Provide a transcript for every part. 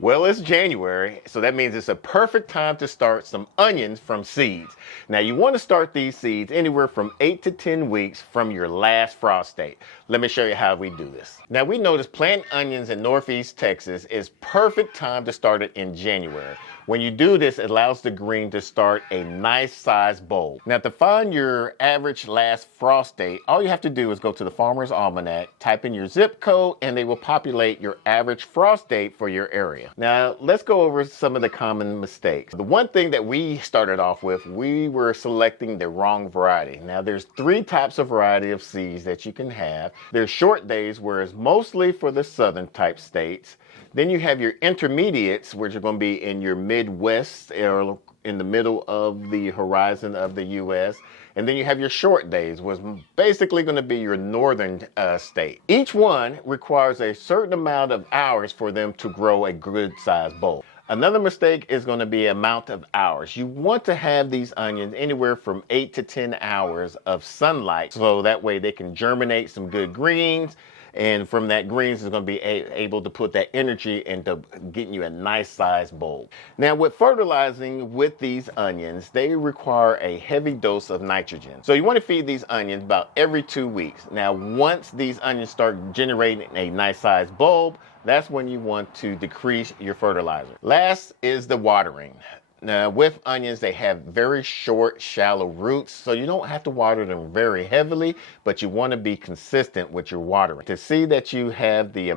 Well, it's January, so that means it's a perfect time to start some onions from seeds. Now, you want to start these seeds anywhere from 8 to 10 weeks from your last frost date. Let me show you how we do this. Now, we noticed planting onions in Northeast Texas is perfect time to start it in January. When you do this, it allows the green to start a nice sized bulb. Now, to find your average last frost date, all you have to do is go to the Farmer's Almanac, type in your zip code, and they will populate your average frost date for your area. Now, let's go over some of the common mistakes. The one thing that we started off with, we were selecting the wrong variety. Now, there's 3 types of variety of seeds that you can have. There's short days, where it's mostly for the southern type states. Then you have your intermediates, which are going to be in your Midwest or in the middle of the horizon of the U.S. And then you have your short days, which is basically going to be your northern state. Each one requires a certain amount of hours for them to grow a good sized bulb. Another mistake is going to be amount of hours. You want to have these onions anywhere from 8 to 10 hours of sunlight, so that way they can germinate some good greens. And from that greens is going to be able to put that energy into getting you a nice sized bulb. Now, with fertilizing with these onions, they require a heavy dose of nitrogen. So you want to feed these onions about every 2 weeks. Now, once these onions start generating a nice sized bulb, that's when you want to decrease your fertilizer. Last is the watering. Now, with onions, they have very short, shallow roots, so you don't have to water them very heavily, but you want to be consistent with your watering. To see that you have the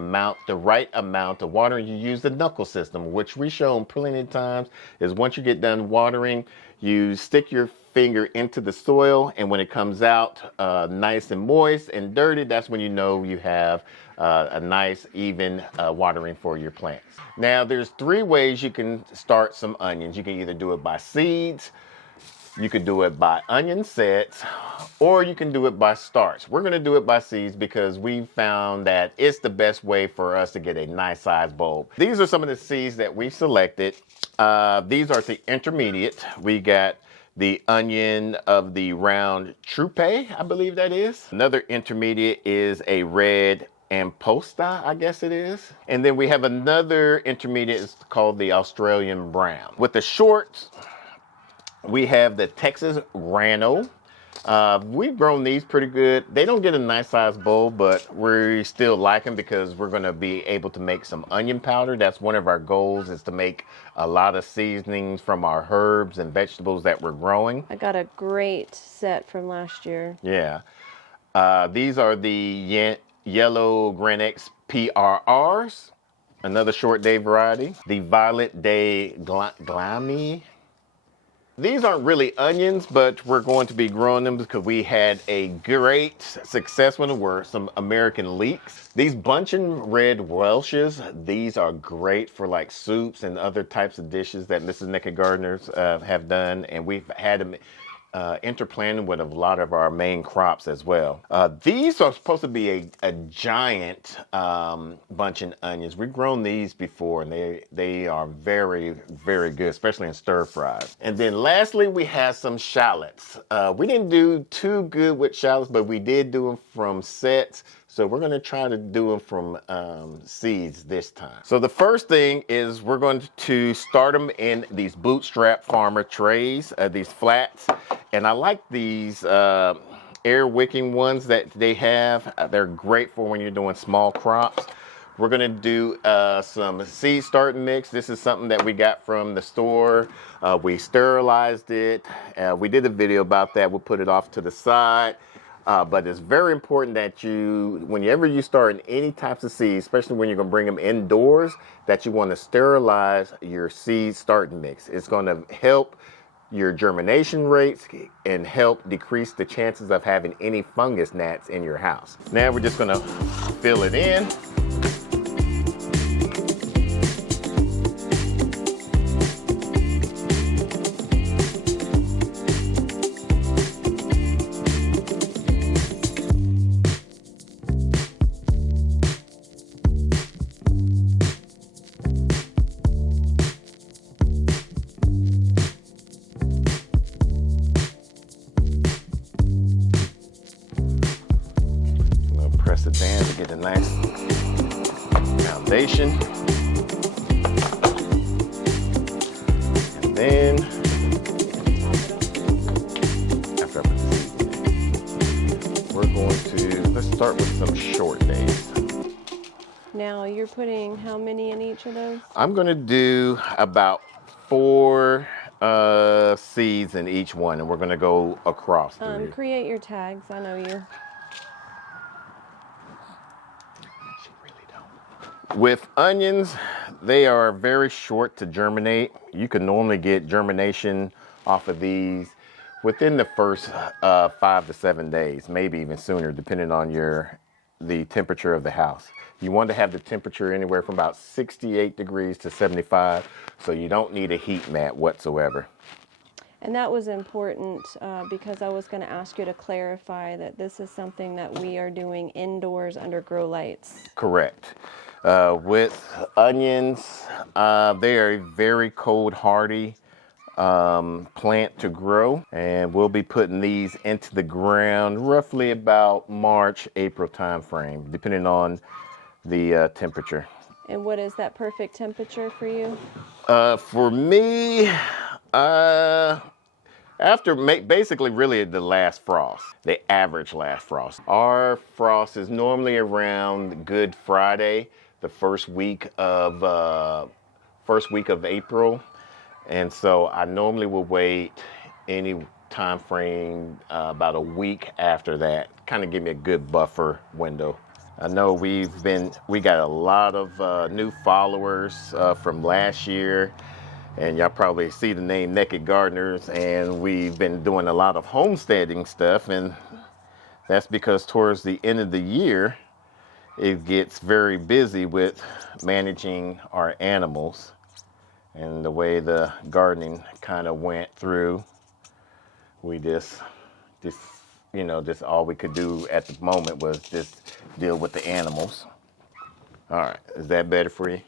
right amount of watering, you use the knuckle system, which we've shown plenty of times. Is once you get done watering, you stick your finger into the soil, and when it comes out nice and moist and dirty, that's when you know you have a nice even watering for your plants. Now, there's 3 ways you can start some onions. You can either do it by seeds, you could do it by onion sets, or you can do it by starts. We're going to do it by seeds because we found that it's the best way for us to get a nice sized bulb. These are some of the seeds that we selected. These are the intermediate. We got the onion of the round Trupe, I believe that is. Another intermediate is a red Amposta, I guess it is. And then we have another intermediate, it's called the Australian Brown. With the shorts, we have the Texas Grano. We've grown these pretty good. They don't get a nice sized bulb, but we still like them because we're going to be able to make some onion powder. That's one of our goals, is to make a lot of seasonings from our herbs and vegetables that we're growing. I got a great set from last year. Yeah. These are the Yellow Granex PRRs, another short day variety. The Violet Day Glammy. These aren't really onions, but we're going to be growing them because we had a great success when there were some American leeks. These bunching red Welshes, these are great for like soups and other types of dishes that Mrs. Nakid Gardeners have done, and we've had them interplanted with a lot of our main crops as well. These are supposed to be a giant bunching onions. We've grown these before, and they are very, very good, especially in stir fries. And then lastly, we have some shallots. We didn't do too good with shallots, but we did do them from sets. So we're going to try to do them from seeds this time. So the first thing is we're going to start them in these bootstrap farmer trays, these flats. And I like these air wicking ones that they have. They're great for when you're doing small crops. We're going to do some seed starting mix. This is something that we got from the store. We sterilized it. We did a video about that. We'll put it off to the side. But it's very important that whenever you start in any types of seeds, especially when you're going to bring them indoors, that you want to sterilize your seed starting mix. It's going to help your germination rates and help decrease the chances of having any fungus gnats in your house. Now we're just going to fill it in. Press it down to get a nice foundation. putting how many in each of those? I'm going to do about 4 seeds in each one, and we're going to go across through here. Create your tags. I know you. With onions, they are very short to germinate. You can normally get germination off of these within the first 5 to 7 days, maybe even sooner, depending on the temperature of the house. You want to have the temperature anywhere from about 68 degrees to 75, so you don't need a heat mat whatsoever. And that was important because I was going to ask you to clarify that this is something that we are doing indoors under grow lights. Correct. With onions, they are a very cold hardy plant to grow, and we'll be putting these into the ground roughly about March, April time frame, depending on the temperature. And what is that perfect temperature for you? For me, after basically really the last frost, the average last frost. Our frost is normally around Good Friday, the first week of April, and so I normally will wait any time frame about a week after that, kind of give me a good buffer window. I know we got a lot of new followers from last year. And y'all probably see the name Nakid Gardeners, and we've been doing a lot of homesteading stuff, and that's because towards the end of the year, it gets very busy with managing our animals. And the way the gardening kind of went through, we just all we could do at the moment was just deal with the animals. All right, is that better for you?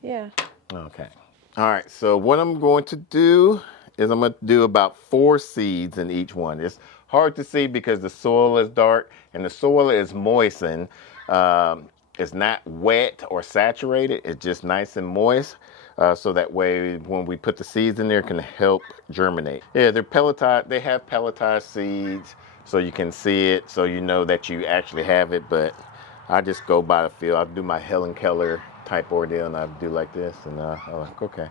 Yeah. Okay. All right, so what I'm going to do is I'm going to do about 4 seeds in each one. It's hard to see because the soil is dark and the soil is moistened. It's not wet or saturated. It's just nice and moist. So that way, when we put the seeds in there, it can help germinate. Yeah, they're pelletized. They have pelletized seeds, so you can see it, so you know that you actually have it. But I just go by the feel. I do my Helen Keller type ordeal, and I do like this, and I'm like, okay.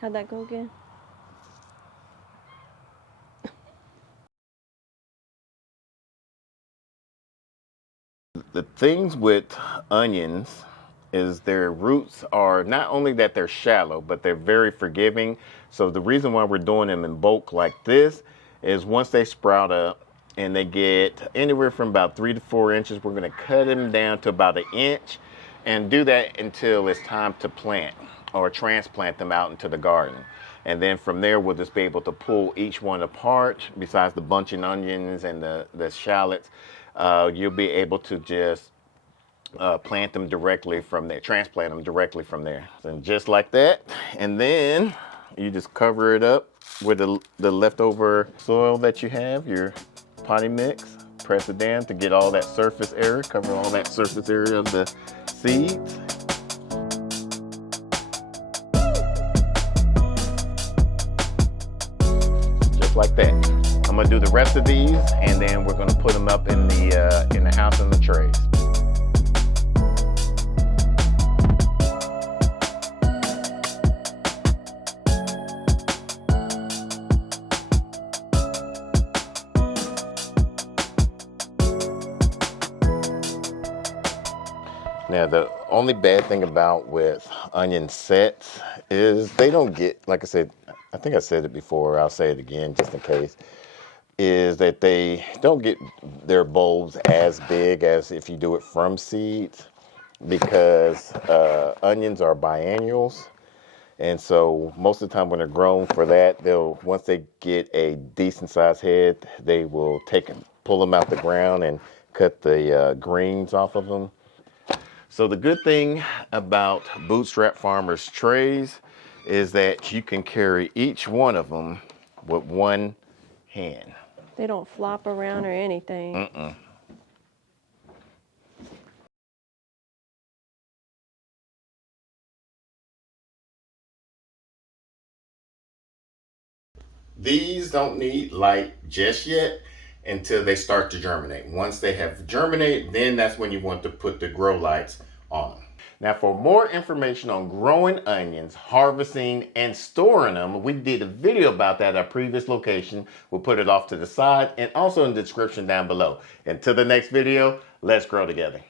How'd that go again? The things with onions is their roots are not only that they're shallow, but they're very forgiving. So the reason why we're doing them in bulk like this is once they sprout up and they get anywhere from about 3 to 4 inches, we're going to cut them down to about 1 inch and do that until it's time to plant or transplant them out into the garden. And then from there, we'll just be able to pull each one apart. Besides the bunching onions and the shallots, you'll be able to just plant them directly from there, transplant them directly from there. And just like that. And then you just cover it up with the leftover soil that you have, your potting mix. Press it down to get all that surface area, cover all that surface area of the seeds. Just like that. I'm gonna do the rest of these, and then we're gonna put them up in the house in the trays. Now, the only bad thing about with onion sets is they don't get, like I said, I think I said it before, I'll say it again just in case, is that they don't get their bulbs as big as if you do it from seeds, because onions are biennials. And so most of the time when they're grown for that, once they get a decent sized head, they will pull them out the ground and cut the greens off of them. So the good thing about Bootstrap Farmers trays is that you can carry each one of them with one hand. They don't flop around or anything. These don't need light just yet, until they start to germinate. Once they have germinated, then that's when you want to put the grow lights on them. Now, for more information on growing onions, harvesting, and storing them, we did a video about that at our previous location. We'll put it off to the side and also in the description down below. Until the next video, let's grow together.